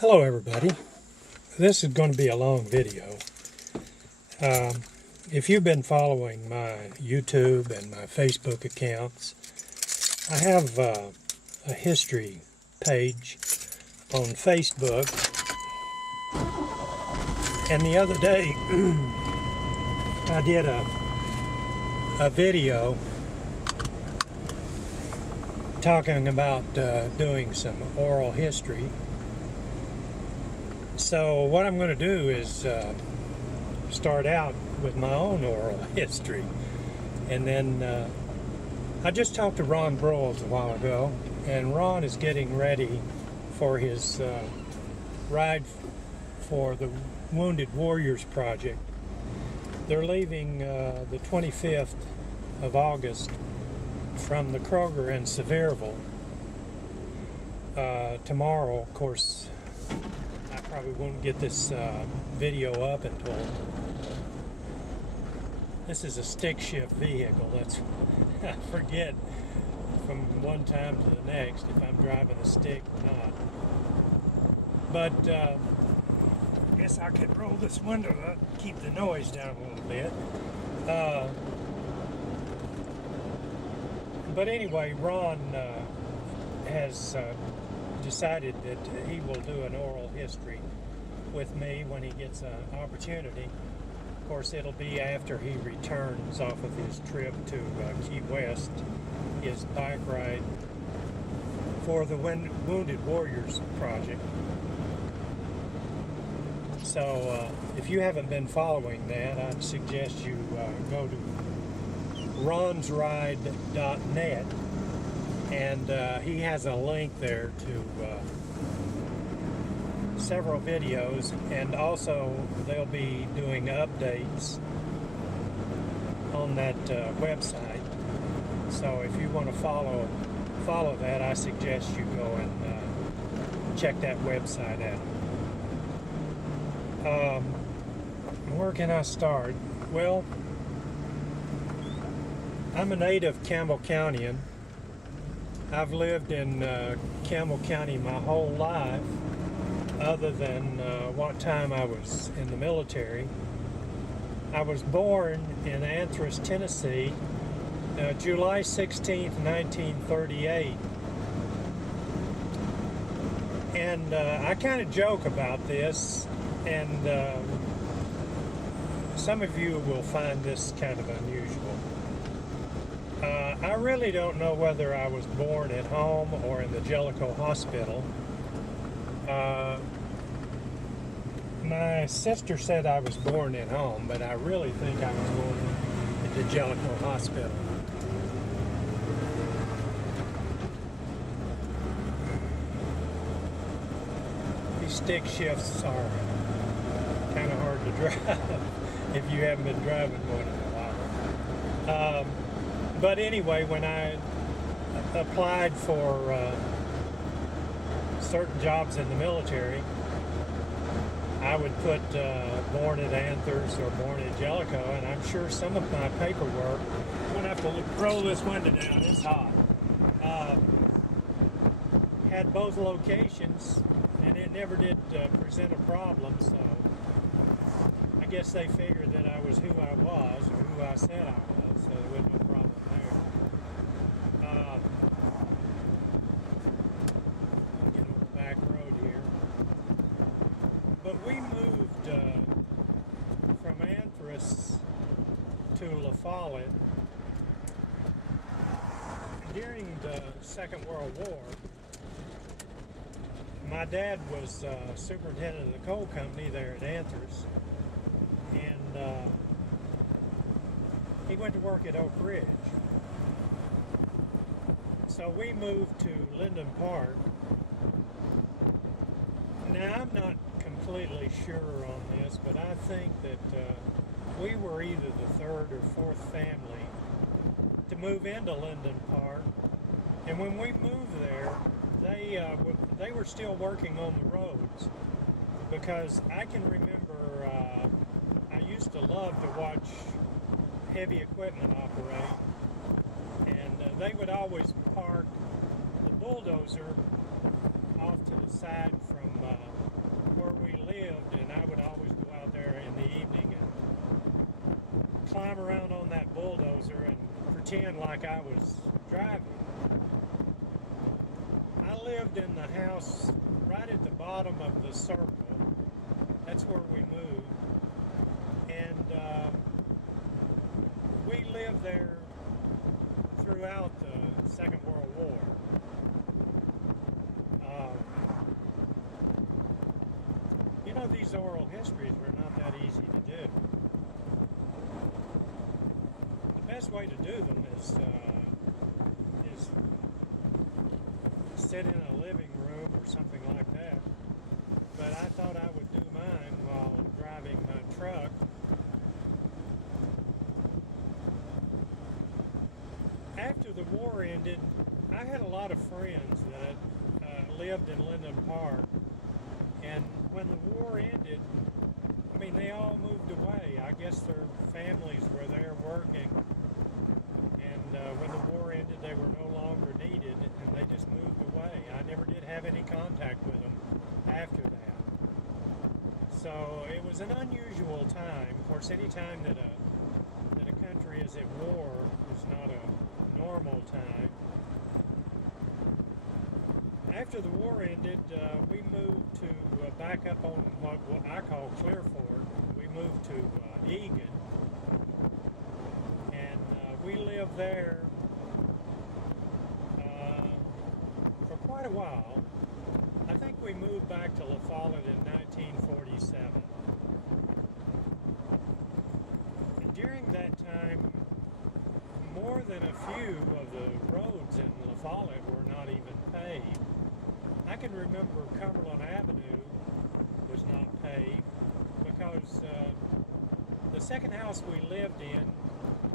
Hello everybody. This is going to be a long video. If you've been following my YouTube and my Facebook accounts, I have a history page on Facebook, and the other day I did a video talking about doing some oral history. So what I'm going to do is start out with my own oral history. And then I just talked to Ron Broyles a while ago, and Ron is getting ready for his ride for the Wounded Warriors Project. They're leaving the 25th of August from the Kroger in Sevierville. Tomorrow, of course, I probably won't get this video up until... This is a stick shift vehicle. That's I forget from one time to the next if I'm driving a stick or not. But I guess I could roll this window up, keep the noise down a little bit. But anyway, Ron has decided that he will do an oral history with me when he gets an opportunity. Of course, it'll be after he returns off of his trip to Key West, his bike ride for the Wounded Warriors Project. So if you haven't been following that, I'd suggest you go to ronsride.net, and he has a link there to several videos, and also they'll be doing updates on that website. So if you want to follow that, I suggest you go and check that website out. Where can I start? Well, I'm a native Campbell Countyan. I've lived in Campbell County my whole life, other than what time I was in the military. I was born in Anthrace, Tennessee, July 16th, 1938. And I kind of joke about this, and some of you will find this kind of unusual. I really don't know whether I was born at home or in the Jellicoe Hospital. My sister said I was born at home, but I really think I was born at the Jellicoe Hospital. These stick shifts are kind of hard to drive if you haven't been driving one in a while. But anyway, when I applied for certain jobs in the military, I would put born at Anthrace or born at Jellicoe, and I'm sure some of my paperwork, I'm going to have to roll this window down, it's hot, had both locations, and it never did present a problem, so I guess they figured that I was who I was, or who I said I was, so there was no problem there. I'll get on the back road here. But we moved from Anthrace to La Follette during the Second World War. My dad was superintendent of the coal company there at Anthrace, and he went to work at Oak Ridge. So we moved to Linden Park. Now, I'm not completely sure on this, but I think that we were either the third or fourth family to move into Linden Park. And when we moved there, they were still working on the roads, because I can remember I used to love to watch heavy equipment operate, and they would always park the bulldozer off to the side from climb around on that bulldozer and pretend like I was driving. I lived in the house right at the bottom of the circle. That's where we moved. And we lived there throughout the Second World War. You know, these oral histories were not that easy to do. The best way to do them is sit in a living room or something like that. But I thought I would do mine while driving my truck. After the war ended, I had a lot of friends that lived in Linden Park, and when the war ended, I mean, they all moved away. I guess their families were there working, and when the war ended, they were no longer needed, and they just moved away. I never did have any contact with them after that. So it was an unusual time. Of course, any time that a country is at war is not a normal time. After the war ended, we moved to back up on what I call Clear Fork. We moved to Egan, and we lived there for quite a while. I think we moved back to La Follette in 1947. And during that time, more than a few of the roads in La Follette were not even paved. I can remember Cumberland Avenue was not paved because the second house we lived in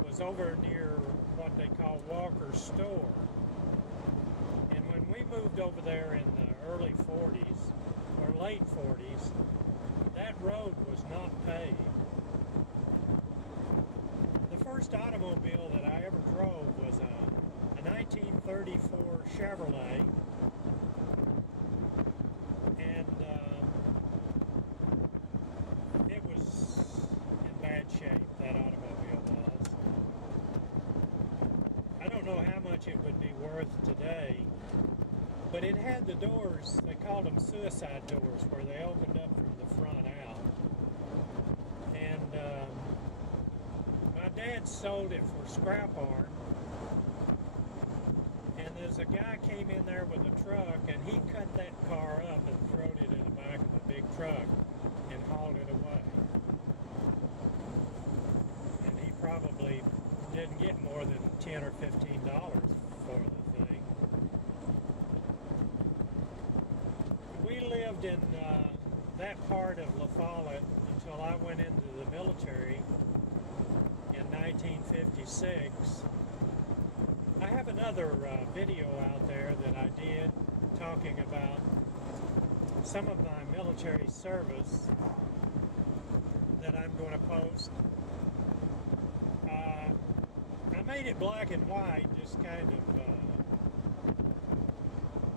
was over near what they call Walker's Store. And when we moved over there in the early 40s or late 40s, that road was not paved. The first automobile that I ever drove was a 1934 Chevrolet. And it was in bad shape, that automobile was. I don't know how much it would be worth today, but it had the doors, they called them suicide doors, where they opened up from the front out. And my dad sold it for scrap iron. And there's a guy came in there with a truck, and he cut that car up and throwed it in the back of a big truck and hauled it away. And he probably didn't get more than $10 or $15 for the thing. We lived in that part of La Follette until I went into the military in 1956. I have another video out there that I did talking about some of my military service that I'm going to post. I made it black and white just kind of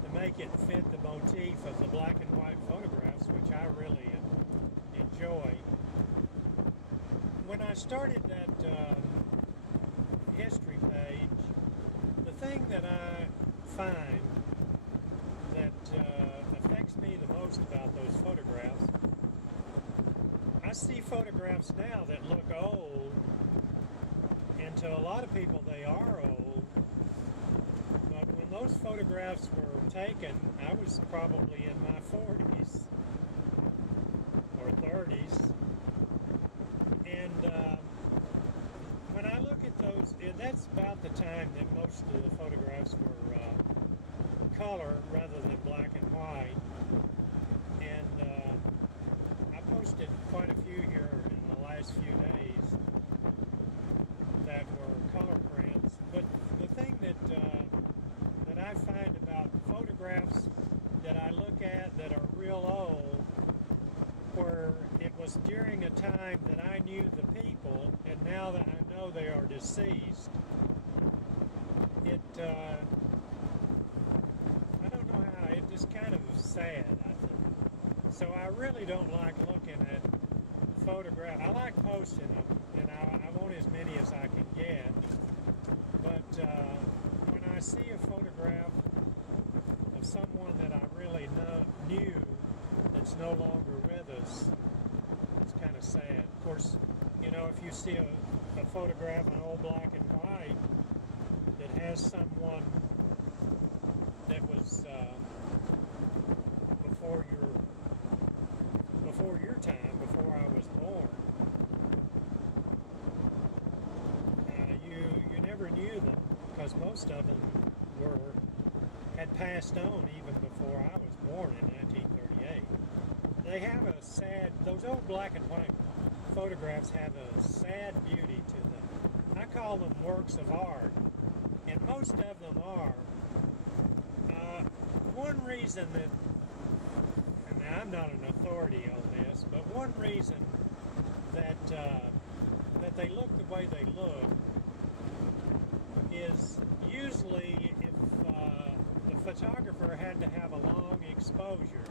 to make it fit the motif of the black and white photographs, which I really enjoy. When I started that history page, the thing that I find that affects me the most about those photographs, I see photographs now that look old, and to a lot of people they are old, but when those photographs were taken, I was probably in my 40s or 30s, and when I look at those, that's about the time that most of the photographs were color rather than black and white. And I posted quite a few here in the last few days that were color prints. But the thing that I find about photographs that I look at that are real old, where it was during a time that I knew the people, and now that I know they are deceased, I don't know how, it just kind of sad, I think. So I really don't like looking at photograph. I like posting them, and I want as many as I can get. But when I see a photograph of someone that I really knew that's no longer with us, it's kind of sad. Of course, you know, if you see a photograph, an old black and white, that has someone that was before your time, before I was born, you never knew them, because most of them had passed on even before I was born in 1938. They have a sad, those old black and white photographs have a sad beauty to them. I call them works of art, and most of them are. One reason that, and I'm not an authority on this, but one reason that that they look the way they look is usually if the photographer had to have a long exposure.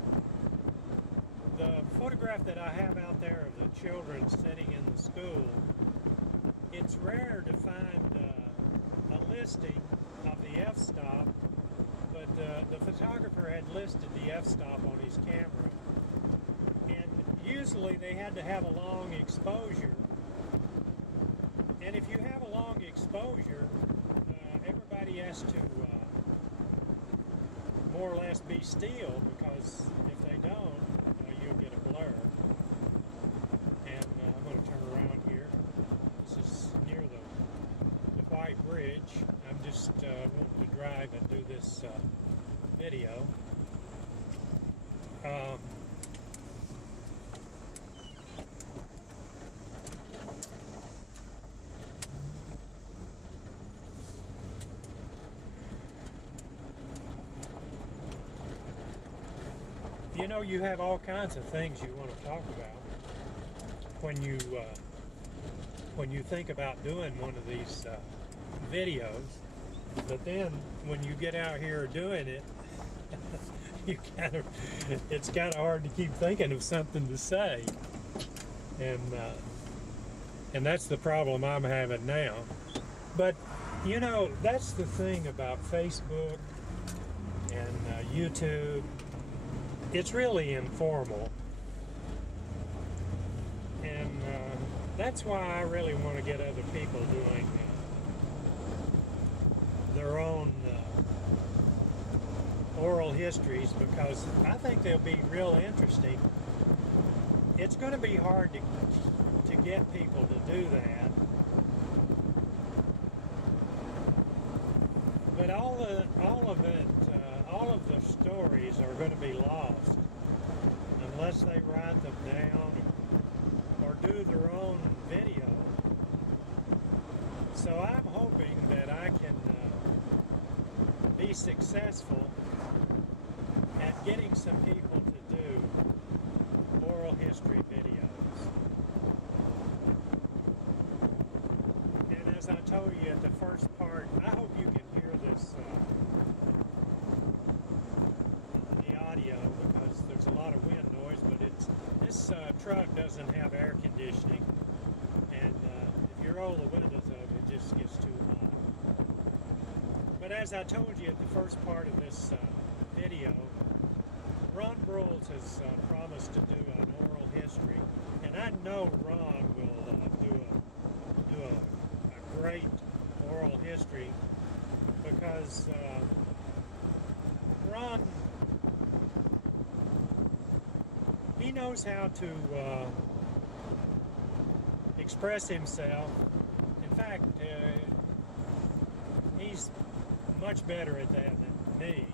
The photograph that I have out there of the children sitting in the school, it's rare to find a listing of the f-stop, but the photographer had listed the f-stop on his camera, and usually they had to have a long exposure. And if you have a long exposure, everybody has to more or less be still, because if they don't, you'll get a blur. And I'm going to turn around here. This is near the White Bridge. I'm just wanting to drive and do this video. You know, you have all kinds of things you want to talk about when you think about doing one of these videos, but then when you get out here doing it, it's kind of hard to keep thinking of something to say, and that's the problem I'm having now. But you know, that's the thing about Facebook and YouTube. It's really informal, and that's why I really want to get other people doing their own oral histories, because I think they'll be real interesting. It's going to be hard to get people to do that, but all of the stories are going to be lost unless they write them down or do their own video. So I'm hoping that I can be successful at getting some people to do oral history videos. And as I told you at the first part, I hope you can hear this the audio, because there's a lot of wind noise, but this truck doesn't have air conditioning, and if you roll the windows up, it just gets too hot. But as I told you at the first part of this video, Ron Broyles has promised to do an oral history, and I know Ron will do a great oral history, because Ron, he knows how to express himself. In fact, he's much better at that than me.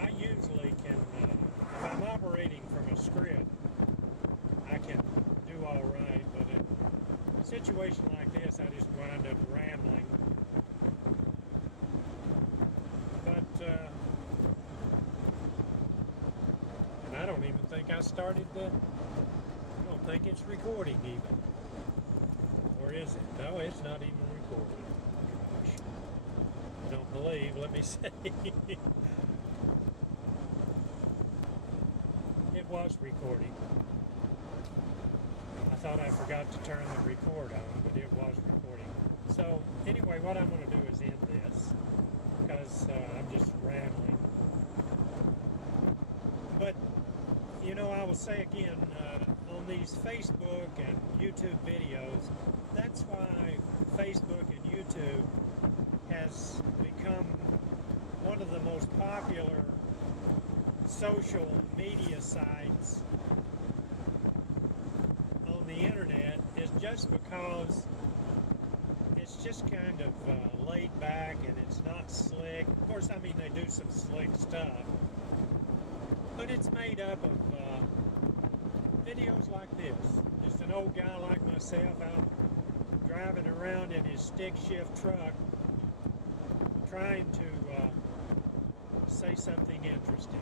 I usually can, if I'm operating from a script, I can do all right, but in a situation like this, I just wind up rambling. But, and I don't even think I started I don't think it's recording even. Or is it? No, it's not even recording. Gosh. I don't believe, let me see. It was recording. thought I forgot to turn the record on, but it was recording. So anyway, what I'm going to do is end this because I'm just rambling. But you know, I will say again, on these Facebook and YouTube videos, that's why Facebook and YouTube has become one of the most popular social media sites on the internet, is just because it's just kind of laid back and it's not slick. Of course, I mean, they do some slick stuff, but it's made up of videos like this. Just an old guy like myself out driving around in his stick shift truck trying to say something interesting.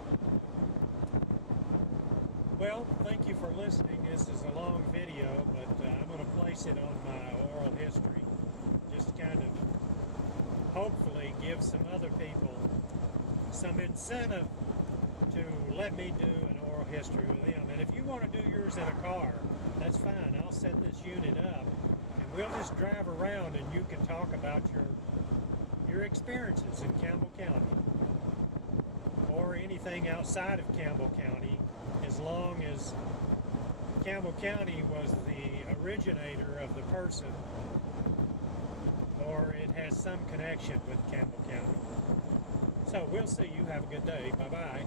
Well, thank you for listening. This is a long video, but I'm going to place it on my oral history. Just kind of hopefully give some other people some incentive to let me do an oral history with them. And if you want to do yours in a car, that's fine. I'll set this unit up and we'll just drive around and you can talk about your experiences in Campbell County or anything outside of Campbell County, as long as Campbell County was the originator of the person or it has some connection with Campbell County. So we'll see you. Have a good day. Bye-bye.